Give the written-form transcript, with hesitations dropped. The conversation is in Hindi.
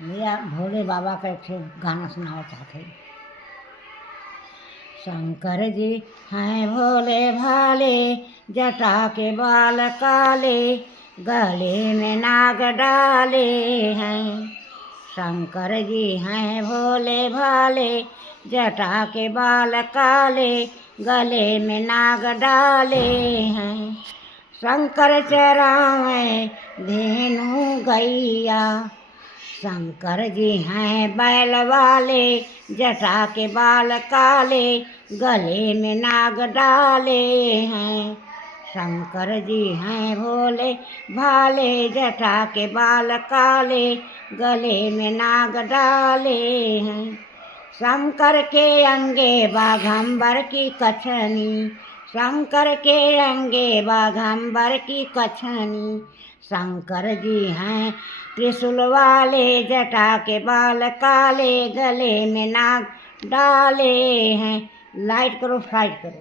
भैया भोले बाबा का एक ठे गाना सुनाना चाहते हैं। शंकर जी हैं भोले भाले, जटा के बाल काले, गले में नाग डाले हैं। शंकर जी हैं भोले भाले, जटा के बाल काले, गले में नाग डाले हैं। शंकर चरावें धेनु गैया, शंकर जी हैं बैल वाले, जटा के बाल काले, गले में नाग डाले हैं। शंकर जी हैं भोले भाले, जटा के बाल काले, गले में नाग डाले हैं। शंकर के अंगे बाघंबर की कछनी, शंकर के अंगे बाघंबर की कछनी। शंकर जी हैं त्रिशूल वाले, जटा के बाल काले, गले में नाग डाले हैं। लाइट करो, फ्लाइट करो।